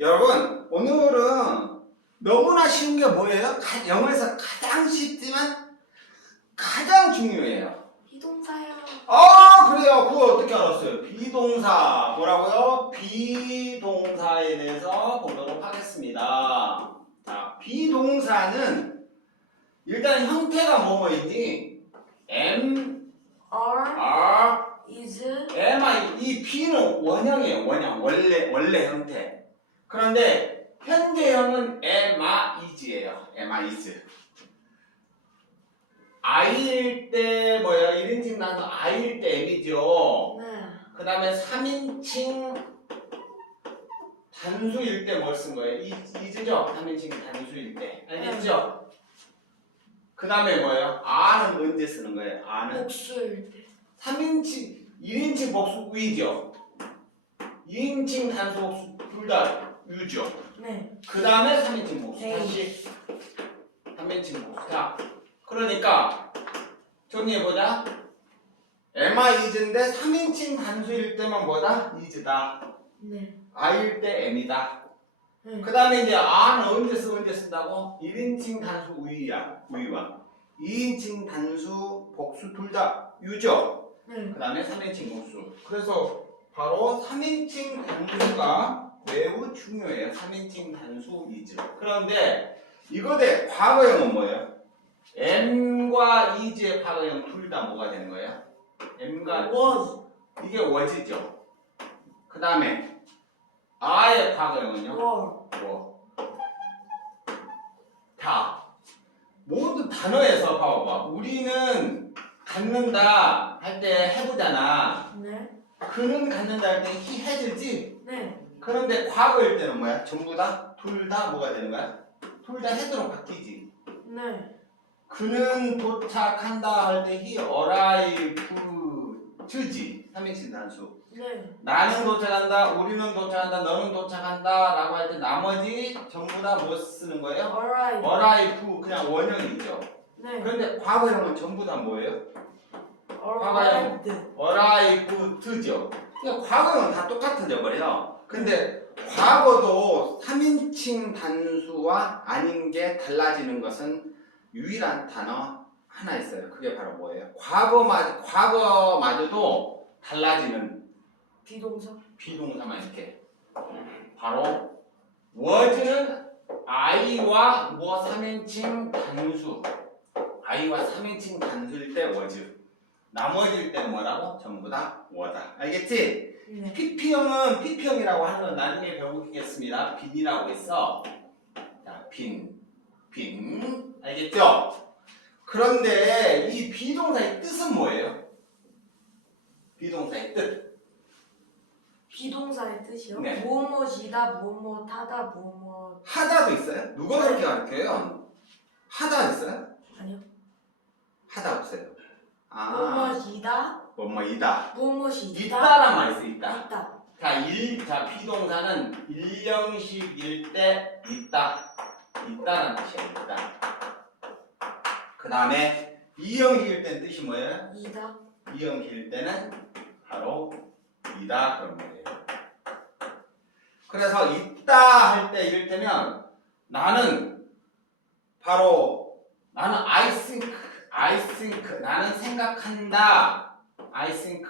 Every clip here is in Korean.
여러분 오늘은 너무나 쉬운 게 뭐예요? 가- 영어에서 가장 쉽지만 가장 중요해요. 비동사요. 아 그래요. 그거 어떻게 알았어요? 비동사 뭐라고요? 비동사에 대해서 보도록 하겠습니다. 자, 비동사는 일단 형태가 뭐뭐이니? M, are R, is M, I 이 B는 원형이에요. 원형 원래 원래 형태. 그런데 현대형은 M, I, is예요. M, I, is. I일 때 뭐야? 1인칭 나서 I일 때 M이죠. 네. 그 다음에 3인칭 단수일 때 뭘 쓴 거예요? 이, 이즈죠? 3인칭 단수일 때. 알겠죠? 그 다음에 뭐예요? 아는 언제 쓰는 거예요? 아는 복수일 때. 3인칭, 1인칭 복수 우이죠? 2인칭 단수 복수 둘 다 유죠? 네. 그 다음에 3인칭 복수 네. 다시 3인칭 복수 자 그러니까 정리해보자 MI is인데 3인칭 단수일 때만 뭐다? is다 네. I일 때 M이다 네. 그 다음에 이제 R는 언제 쓰 언제 쓴다고? 1인칭 단수 우위야 우위와 2인칭 단수 복수 둘 다 유죠? 네. 그 다음에 3인칭 복수 그래서 바로 3인칭 단수가 매우 중요해요 3인칭 단수 is 그런데 이거 대 과거형은 뭐예요? M과 is의 과거형 둘 다 뭐가 되는 거예요? M과 was 이게 was죠 그 다음에 R의 과거형은요? were 뭐? 다 모든 단어에서 봐봐 우리는 갖는다 할 때 해보잖아 네. 그는 갖는다 할 때 he has지 네. 그런데 과거일 때는 뭐야? 전부 다 둘 다 뭐가 되는 거야? 둘다 head로 바뀌지 네. 그는 도착한다 할 때 he arrives지 3인칭 단수 네. 나는 도착한다 우리는 도착한다 너는 도착한다 라고 할 때 나머지 전부 다 뭐 쓰는 거예요? alright. arrive 그냥 원형이죠. 네. 그런데 과거형은 전부 다 뭐예요? Alright. arrived죠. 그러니까 과거형은 다 똑같아져 버려. 근데 과거도 3인칭 단수와 아닌 게 달라지는 것은 유일한 단어 하나 있어요. 그게 바로 뭐예요? 과거마 과거마저도 달라지는 비동사. 비동사만 이렇게 바로 was는 I와 뭐 3인칭 단수 I와 3인칭 단수일 때 was 나머지일 때는 뭐라고? 전부 다 워다 알겠지? 네. PP형은 PP형이라고 하는 건 나중에 배우겠습니다 빈이라고 했어 자, 빈, 빈 알겠죠? 그런데 이 비동사의 뜻은 뭐예요? 비동사의 뜻 비동사의 뜻이요? 네. 무엇이다, 무엇 하다, 무엇 하다도 있어요? 누가 그렇게 가르쳐요? 하다 있어요? 아니요. 하다 없어요. 아, 무엇이다, 뭐 뭐 이다. 무엇이 있다. 있다란 말이 있어, 있다. 있다. 자, 일, 자, 비동사는 일형식일 때 있다. 있다는 뜻이야, 있다. 그 다음에 이형식일 때 뜻이 뭐예요? 이다. 이형식일 때는 바로 이다 그런 말이에요. 그래서 있다 할 때 이를테면 나는 바로 나는 I think 나는 생각한다. I think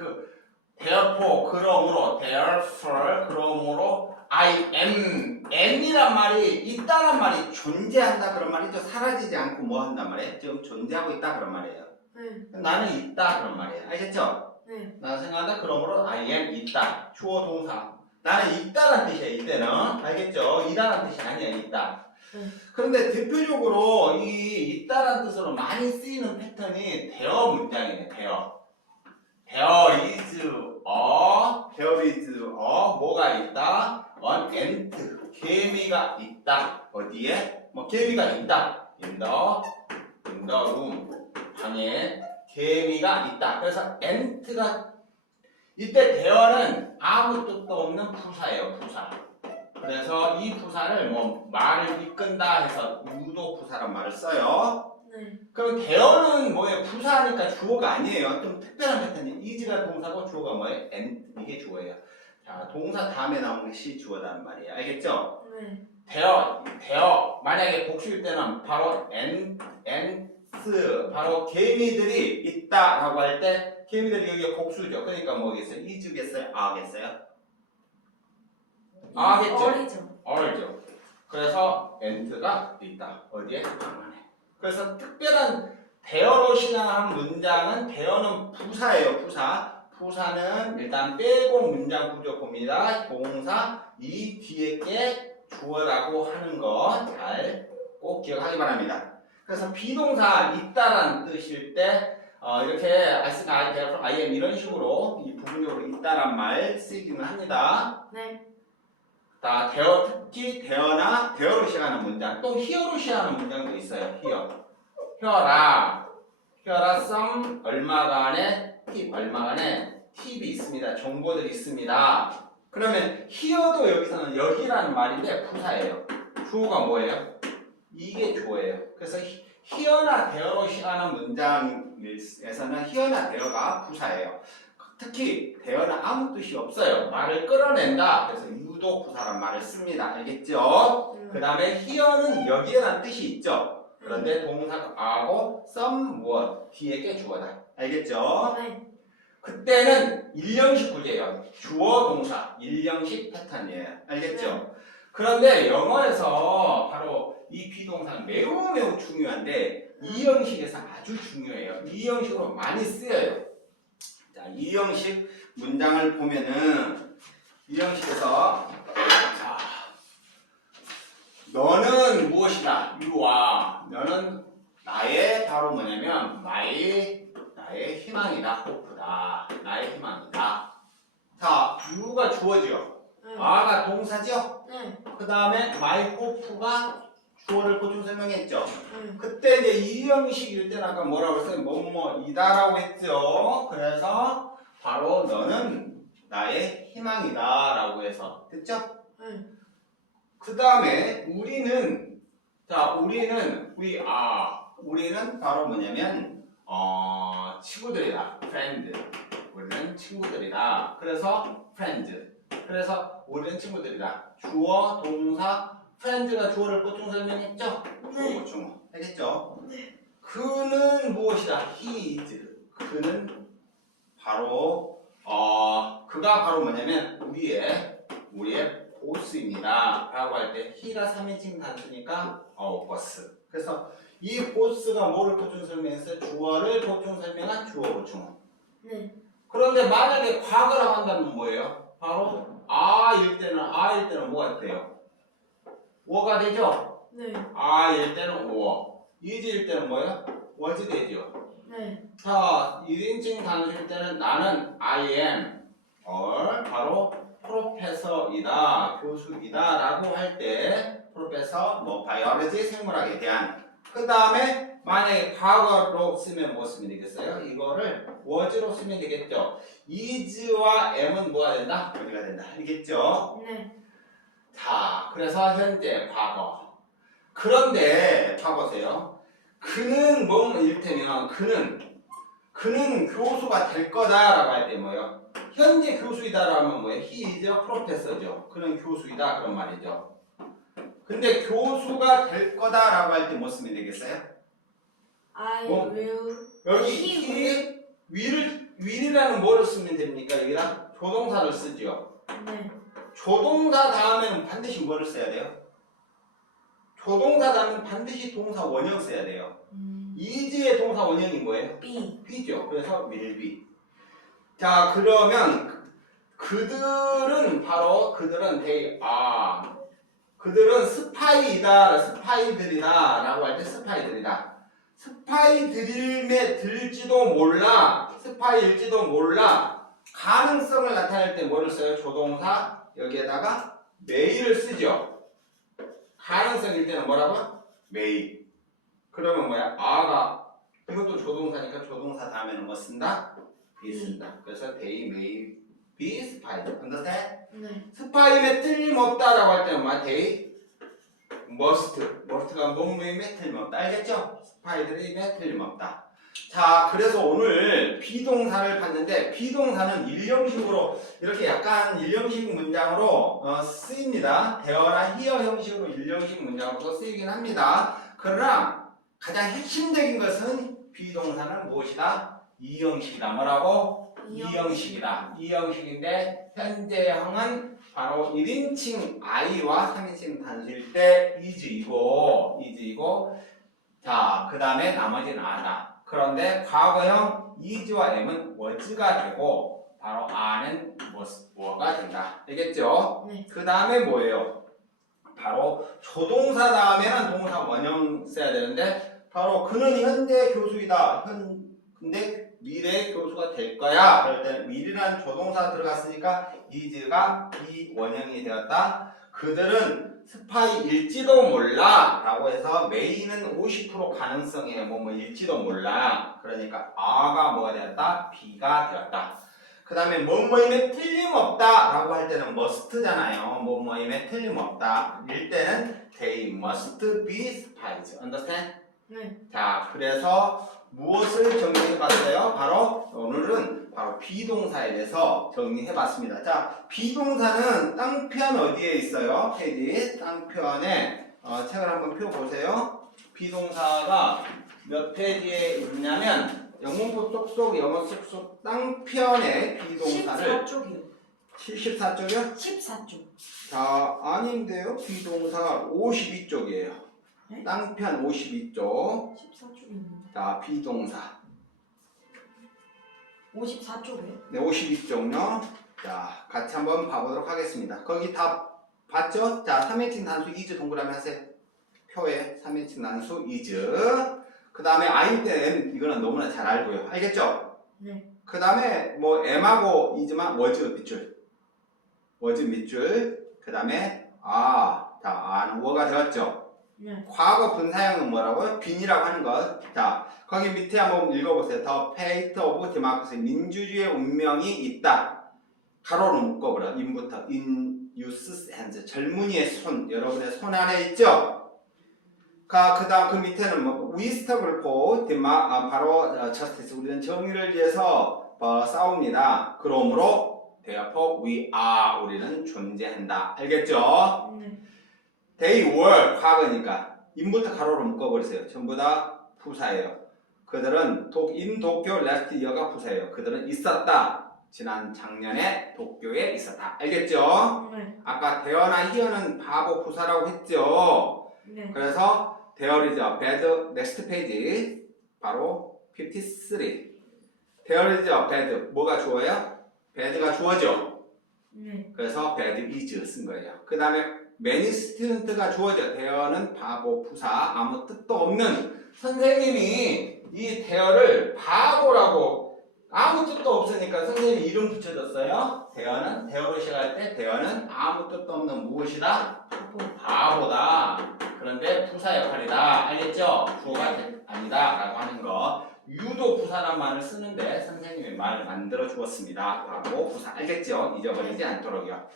therefore 그러므로 therefore 그러므로 I am am이란 말이 있다란 말이 존재한다 그런 말이죠. 사라지지 않고 뭐 한단 말이에요? 지금 존재하고 있다 그런 말이에요. 네. 나는 있다 그런 말이에요. 알겠죠? 네. 나는 생각한다 그러므로 I am 있다 주어 동사 나는 있다는 뜻이야 이때는 알겠죠 이다는 뜻이 아니야 있다 네. 그런데 대표적으로 이 있다라는 뜻으로 많이 쓰이는 패턴이 대어 문장이네 대어 there is a there is a 뭐가 있다 an ant 개미가 있다 어디에 뭐 개미가 있다 the room 방에 개미가 있다. 그래서 ant가 이때 대어는 아무 뜻도 없는 부사예요. 부사. 그래서 이 부사를 뭐 말을 이끈다 해서 유도 부사란 말을 써요. 네. 그럼 대어는 뭐예요? 부사하니까 주어가 아니에요. 좀 특별한 패턴이 is가 동사고 주어가 뭐예요? and 이게 주어예요. 자, 동사 다음에 나오는 게시 주어단 말이에요. 알겠죠? 네. 되어, 되어. 만약에 복수일 때는 바로 n, n스, 바로 개미들이 있다라고 할 때 개미들이 여기 복수죠. 그러니까 뭐겠어요? 이주겠어요? 아겠어요? 아겠죠? 어리죠. 얼죠. 그래서 엔트가 있다. 어디에? 방안에. 그래서 특별한 대어로 시작한 문장은 대어는 부사예요. 부사. 부사는 일단 빼고 문장 구조 봅니다. 동사 이 뒤에 게 주어라고 하는 거잘꼭 기억하기 바랍니다. 그래서 비동사 있다라는 뜻일 때 어, 이렇게 I think, I, therefore, I am 이런 식으로 이 부분적으로 있다란 말 쓰기는 합니다. 네. 자, 대어 특히 대어나 대어로 시작하는 문장 또 히어로 시작하는 문장도 있어요. 히어. 히어라. 히어라 some 얼마간의 팁 얼마간의 팁이 있습니다. 정보들이 있습니다. 그러면 히어도 여기서는 여기라는 말인데 부사예요. 주어가 뭐예요? 이게 주어예요. 그래서 히- 히어나 대어로 시작하는 문장에서는 히어나 대어가 부사예요. 특히 대어는 아무 뜻이 없어요. 말을 끌어낸다. 그래서 유도 부사란 말을 씁니다. 알겠죠? 음. 그 다음에 히어는 여기에라는 뜻이 있죠. 그런데 동사하고 some 무엇 뒤에 게 주어다. 알겠죠? 네. 그때는 일형식 구제예요. 주어 동사 일형식 패턴이에요. 알겠죠? 그런데 영어에서 바로 이 비동사는 매우 매우 중요한데 이 형식에서 아주 중요해요. 이 형식으로 많이 쓰여요. 자, 이 형식 문장을 보면은 이 형식에서 자, 너는 무엇이다? 유아 너는 나의 바로 뭐냐면 나의 나의 희망이다. 호프다. 나의 희망이다. 자 유가 주어지요. 네. 아가 동사죠? 네. 그 다음에 my hope가 주어를 보충 설명했죠. 네. 그때 이제 이 형식일 때는 아까 뭐라고 했어요? 뭐뭐이다라고 했죠. 그래서 바로 너는 나의 희망이다 라고 해서. 됐죠? 네. 그 다음에 우리는 자 우리는 we are 우리는 바로 뭐냐면 어 친구들이다. friend. 우리는 친구들이다. 그래서 friends 그래서 우리는 친구들이다. 주어 동사 friends가 주어를 보충 설명했죠? 주어 네. 보충 알겠죠? 그는 무엇이다? he is. 그는 바로 어 그가 바로 뭐냐면 우리의 우리의 보스입니다. 라고 할때 he가 3인칭 단수니까 어 보스. 그래서 이 보스가 뭐를 보충 설명했어요? 주어를 보충 설명한 주어 보충. 네. 그런데 만약에 과거라고 한다면 뭐예요? 바로 아일 때는 아일 때는 뭐가 돼요? 워가 되죠? 네. 아일 때는 워. 이즈일 때는 뭐예요? 워즈 되죠. 네. 자, 1인칭 단수일 때는 나는 I am or 바로 프로페서이다, 교수이다 라고 할 때 프로페서, 뭐 바이올로지, 생물학에 대한 그 다음에 만약에 과거로 쓰면 뭐 쓰면 되겠어요? 이거를 was로 쓰면 되겠죠 is와 am은 뭐가 된다? 어디가 된다 알겠죠? 네. 자, 그래서 현재, 과거. 그런데 봐보세요. 그는 뭐 이를테면 그는 그는 교수가 될 거다라고 할 때 뭐예요? 현재 교수이다라면 뭐예요? he is a professor죠. 그는 교수이다 그런 말이죠. 근데 교수가 될 거다라고 할 때 뭐 쓰면 되겠어요? I 뭐? will. 여기 he he will을 will이라는 뭐를 쓰면 됩니까? 여기다 조동사를 쓰죠. 네. 조동사 다음에는 반드시 뭐를 써야 돼요? 조동사 다음에는 반드시 동사 원형 써야 돼요. 음. 이즈의 동사 원형이 뭐예요? B. be죠. 그래서 be. 자, 그러면 그들은 바로 그들은 they are. 그들은 스파이다, 스파이들이다 라고 할 때 스파이들이다. 스파이들임에 들지도 몰라, 스파이일지도 몰라. 가능성을 나타낼 때 뭐를 써요? 조동사 여기에다가 may를 쓰죠. 가능성일 때는 뭐라고요? may. 그러면 뭐야? 아가 이것도 조동사니까 조동사 다음에는 뭐 쓴다? be 쓴다. 그래서 they may be spied. understand? 네. 스파임에 틀림없다라고 할 때는 뭐야? they must. must가 목무임에 틀림없다. 알겠죠? 스파이들임에 틀림없다. 자, 그래서 오늘 비동사를 봤는데 비동사는 일형식으로 이렇게 약간 일형식 문장으로 어, 쓰입니다. 대어나 히어 형식으로 일형식 문장으로 쓰이긴 합니다. 그러나 가장 핵심적인 것은 비동사는 무엇이다? 이형식이다. 뭐라고? 이형식이다. 이형식인데 현재형은 바로 1인칭 I와 3인칭 단수일 때 is이고 is이고 자, 그 다음에 나머지는 아다. 그런데 과거형 is와 am은 was가 되고 바로 was, 뭐가 된다. 알겠죠? 네. 그 다음에 뭐예요? 바로 조동사 다음에는 동사 원형 써야 되는데 바로 그는 현재 교수이다. 현 근데 미래 교수가 될 거야. 그럴 때는 미래라는 조동사 들어갔으니까 is가 이 원형이 되었다. 그들은 스파이일지도 몰라 라고 해서 메이는 50% 가능성이에요. 뭐뭐일지도 몰라. 그러니까 아가 뭐가 되었다? B가 되었다. 그 다음에 뭐뭐임에 틀림없다 라고 할 때는 must잖아요. 뭐뭐임에 틀림없다. 일 때는 they must be spies. Understand? 네. 자, 그래서 무엇을 정리해 봤어요? 바로 오늘은 바로 비동사에 대해서 정리해 봤습니다. 자, 비동사는 땅편 어디에 있어요? 페이지 땅편에 어, 책을 한번 펴 보세요. 비동사가 몇 페이지에 있냐면 영문부 쏙쏙 영어 쏙쏙 땅편에 비동사를 14쪽이요. 74쪽이요? 14쪽. 자, 아닌데요. 비동사가 52쪽이에요. 네? 땅편 52쪽. 14쪽이 있는데. 자, 비동사. 54쪽이요? 네, 52쪽요. 자, 같이 한번 봐보도록 하겠습니다. 거기 다 봤죠? 자, 3인칭 단수 is 동그라미 하세요. 표에 3인칭 단수 is. 그 다음에 M 이거는 너무나 잘 알고요. 알겠죠? 네. 그 다음에 뭐 M하고 is만 was 밑줄. was 밑줄. 그 다음에 아, 자, 아는 워가 되었죠? 네. 과거 분사형은 뭐라고요? 빈이라고 하는 것. 자, 거기 밑에 한번 읽어보세요. The fate of democracy. 민주주의의 운명이 있다. 가로로 묶어버려. 인부터. in youth's hands. 젊은이의 손. 여러분의 손 안에 있죠? 가, 그 다음 그 밑에는 뭐, struggle for demo, 아, 바로 어, justice. 우리는 정의를 위해서 어, 싸웁니다. 그러므로 therefore we are. 우리는 존재한다. 알겠죠? 네. they were 과거니까 인부터 가로로 묶어버리세요. 전부 다 부사예요. 그들은 독, 인 도쿄 last year가 부사예요. 그들은 있었다. 지난 작년에 도쿄에 있었다. 알겠죠? 네. 아까 대어나 히어는 바보 부사라고 했죠. 네. 그래서 a bad next page 바로 53. there is a bad 뭐가 주어요? bad가 주어죠. 네. 그래서 bad is 쓴 거예요. 그 다음에 student가 주어져. 대어는 바보, 부사, 아무 뜻도 없는 선생님이 이 대어를 바보라고 아무 뜻도 없으니까 선생님이 이름 붙여줬어요. 대어는 대어로 시작할 때 대어는 아무 뜻도 없는 무엇이다? 바보. 바보다. 그런데 부사 역할이다. 알겠죠? 주어가 되- 아니다 라고 하는 거. 유도 부사란 말을 쓰는데 선생님이 말을 만들어 주었습니다. 바보 부사 알겠죠? 잊어버리지 않도록요.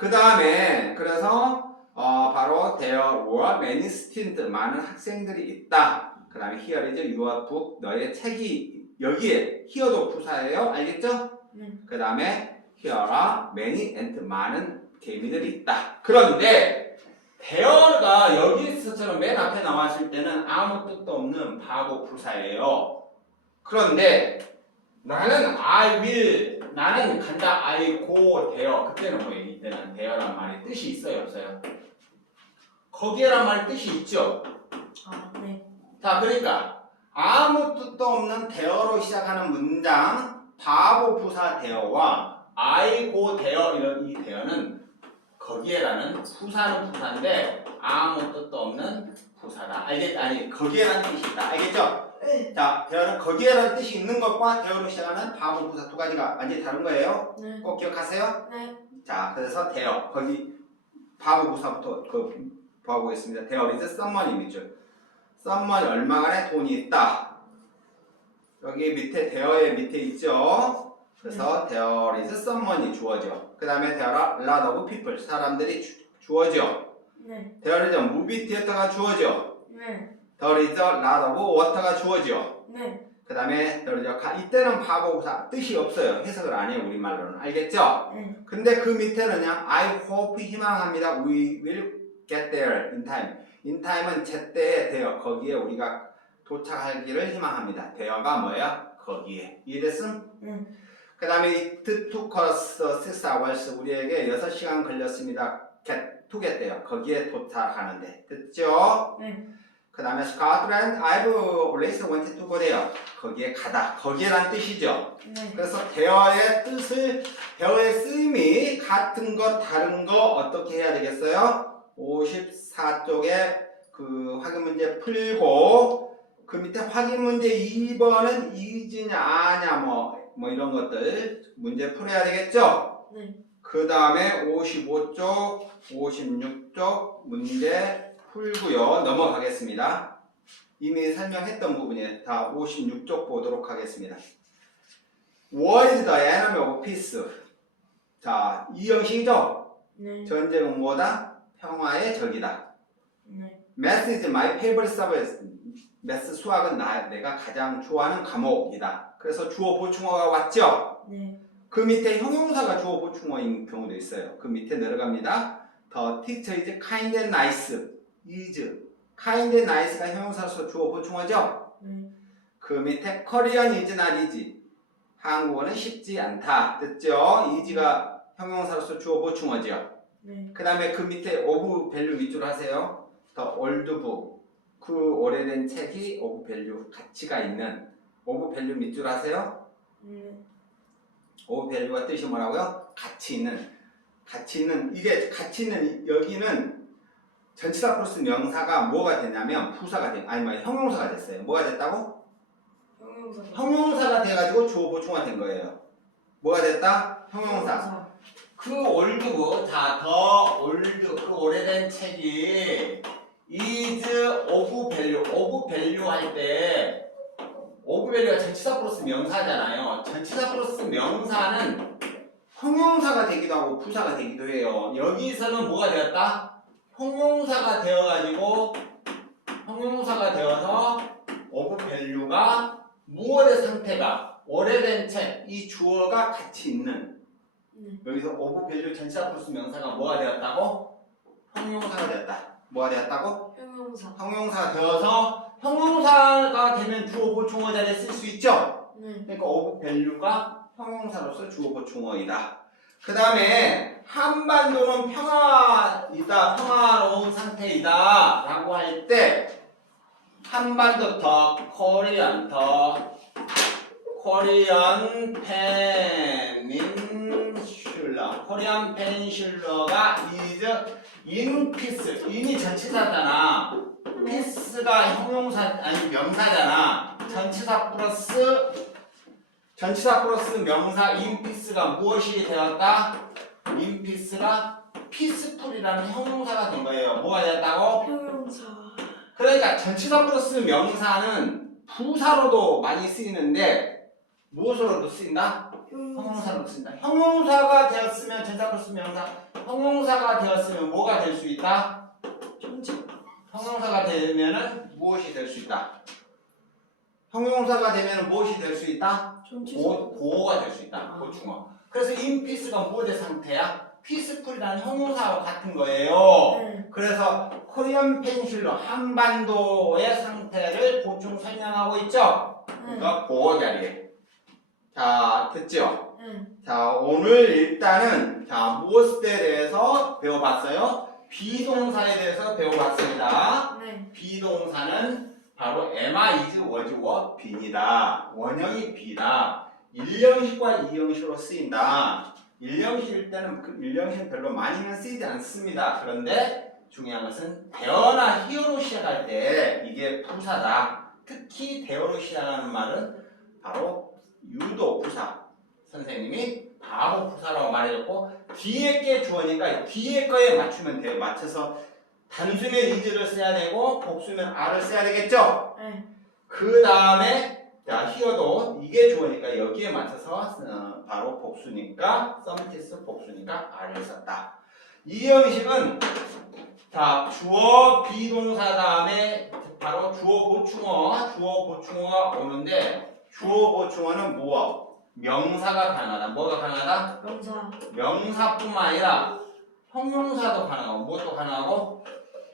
그 다음에 그래서 어, 바로 there were many students 많은 학생들이 있다. 그 다음에 here is your book 너의 책이 여기에 here도 부사예요. 알겠죠? 네. 그 다음에 here are many and 많은 개미들이 있다. 그런데 대어가 여기서처럼 맨 앞에 나왔을 때는 아무 뜻도 없는 바보 부사예요. 그런데 나는 I will 나는 간다 I go 대어 그때는 뭐예요? 이때는 대어란 말이 뜻이 있어요 없어요? 거기에란 말 뜻이 있죠. 아, 네. 자, 그러니까 아무 뜻도 없는 대어로 시작하는 문장 바보 부사 대어와 아이고 대어 이런 이 대어는 거기에라는 부사는 부사인데 아무 뜻도 없는 부사다. 알겠 아니 거기에라는 뜻이 있다. 알겠죠? 네. 자, 대어는 거기에라는 뜻이 있는 것과 대어로 시작하는 바보 부사 두 가지가 완전히 다른 거예요. 네. 꼭 기억하세요. 네. 자, 그래서 대어 거기 바보 부사부터 그 보겠습니다. 대어 이제 썸머니이죠. 썸머니 얼마간의 돈이 있다. 여기 밑에 대어의 밑에 있죠. 그래서 there is some money 주어져. 그 다음에 there are a lot of people 사람들이 주, 주어져. 네. there is a movie theater가 주어져. 네. There is a lot of water가 주어져. 네. 그 다음에 떨어져 가 이때는 과거사 뜻이 없어요. 해석을 안 해요. 우리말로는. 알겠죠? 네. 근데 그 밑에는 그냥 I hope 희망합니다. We will get there in time. in time은 제때에 되어 거기에 우리가 도착하기를 희망합니다. 되어가 뭐야? 거기에. 이해됐음? 네. 그 다음에 it took us six hours. 우리에게 6시간 걸렸습니다. get to get there. 거기에 도착하는데. 됐죠? 네. 그 다음에 Scotland, I've always wanted to go there. 거기에 가다. 거기에란 뜻이죠. 네. 그래서 대어의 뜻을 대어의 쓰임이 같은 것 다른 거 어떻게 해야 되겠어요? 54쪽에 그 확인 문제 풀고 그 밑에 확인 문제 2번은 이지냐 아냐 뭐, 뭐 이런 것들 문제 풀어야 되겠죠? 네. 그 다음에 55쪽, 56쪽 문제 풀고요. 넘어가겠습니다. 이미 설명했던 부분이 다 56쪽 보도록 하겠습니다. What is the enemy of peace? 자, 이 형식이죠? 네. 전쟁은 뭐다? 평화의 적이다. 네. Math is my favorite subject. 매스 수학은 나, 내가 가장 좋아하는 과목이다. 그래서 주어 보충어가 왔죠? 네. 그 밑에 형용사가 주어 보충어인 경우도 있어요. 그 밑에 내려갑니다. The teacher is kind and nice. Is. kind and nice가 형용사로서 주어 보충어죠? 네. 그 밑에 Korean is not easy. 한국어는 쉽지 않다. 됐죠? is가 형용사로서 주어 보충어죠. 네. 그 다음에 그 밑에 of value 밑줄 하세요. The old book. 그 오래된 책이 of value 가치가 있는 of value 밑줄 하세요. 네. 오밸류가 뜻이 뭐라고요? 가치 있는 가치 있는 이게 가치 있는 여기는 전치사 플러스 명사가 뭐가 됐냐면 부사가 돼 아니 뭐 형용사가 됐어요. 뭐가 됐다고? 형용사. 형용사가 돼가지고 주어 보충화 된 거예요. 뭐가 됐다? 형용사. 그 올드부 자더 올드 그 오래된 책이 is of value of value 할때 of value가 전치사 플러스 명사잖아요. 전치사 플러스 명사는 형용사가 되기도 하고 부사가 되기도 해요. 여기서는 뭐가 되었다? 형용사가 되어가지고 형용사가 되어서 of value가 무엇의 상태가 오래된 책이 주어가 같이 있는 네. 여기서 of value 전치사 플러스 명사가 뭐가 되었다고? 형용사가 되었다. 뭐가 되었다고? 형용사. 형용사가 되어서 형용사가 되면 주어 보충어 자리에 쓸 수 있죠. 네. 그러니까 of value가 형용사로서 주어 보충어이다. 그 다음에 한반도는 평화이다, 평화로운 상태이다 라고 할 때 한반도 더 코리안 더 코리안 페닌슐라 코리안 페닌슐러가 is peace in이 전치사잖아 피스가 형용사 아니 명사잖아. 전치사 플러스 전치사 플러스 명사 인피스가 무엇이 되었다? 인피스가 피스풀이라는 형용사가 된 거예요. 뭐가 됐다고? 형용사. 그러니까 전치사 플러스 명사는 부사로도 많이 쓰이는데 무엇으로도 쓰인다? 형용사. 형용사로 쓰인다. 형용사가 되었으면 전치사 플러스 명사 형용사가 되었으면 뭐가 될 수 있다? 형용사가 되면은 무엇이 될 수 있다? 형용사가 되면은 무엇이 될 수 있다? 고, 고어가 될 수 있다. 아. 보충어. 그래서 인피스가 무엇의 상태야? 피스풀이라는 형용사와 같은 거예요. 네. 그래서 코리안 펜실러 한반도의 상태를 보충 설명하고 있죠. 네. 그러니까 고어 자리에. 자, 됐죠? 네. 자, 오늘 일단은 자, 무엇에 대해서 배워봤어요? 비동사에 대해서 배워봤습니다. 네. 비동사는 바로 am, is, was, were, bene이다. 원형이 be다. 1형식과 2형식으로 쓰인다. 1형식일 때는 그 1형식은 별로 많이는 쓰이지 않습니다. 그런데 중요한 것은 대어나 히어로 시작할 때 이게 부사다. 특히 대어로 시작하는 말은 바로 유도 부사. 선생님이 바로 부사라고 말해줬고 뒤에 게 주어니까 뒤에 거에 맞추면 돼요. 맞춰서 단수면 is를 써야 되고 복수면 a를 써야 되겠죠? 네. 그 다음에 자 히어도 이게 주어니까 여기에 맞춰서 어, 바로 복수니까 썸티스 복수니까 a를 썼다. 이 형식은 자 주어 비동사 다음에 바로 주어 보충어 주어 보충어가 오는데 주어 보충어는 무엇? 명사가 가능하다. 뭐가 가능하다? 명사. 명사뿐만 아니라 형용사도 가능하고 무엇도 가능하고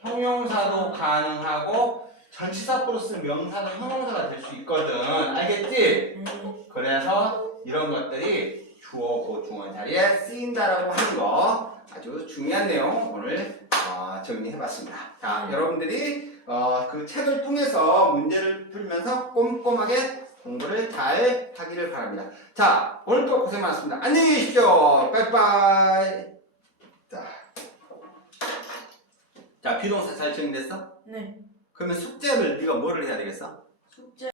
형용사도 가능하고 전치사 플러스 명사는 형용사가 될 수 있거든. 알겠지? 네. 그래서 이런 것들이 주어 보충어 자리에 쓰인다라고 하는 거 아주 중요한 내용 오늘 어, 정리해봤습니다. 자, 음. 여러분들이 어, 그 책을 통해서 문제를 풀면서 꼼꼼하게 공부를 잘 하기를 바랍니다. 자, 오늘도 고생 많았습니다. 안녕히 계십시오. 빠이빠이. 자, 자 비동사 잘 정리됐어? 네. 그러면 숙제를 네가 뭐를 해야 되겠어? 숙제.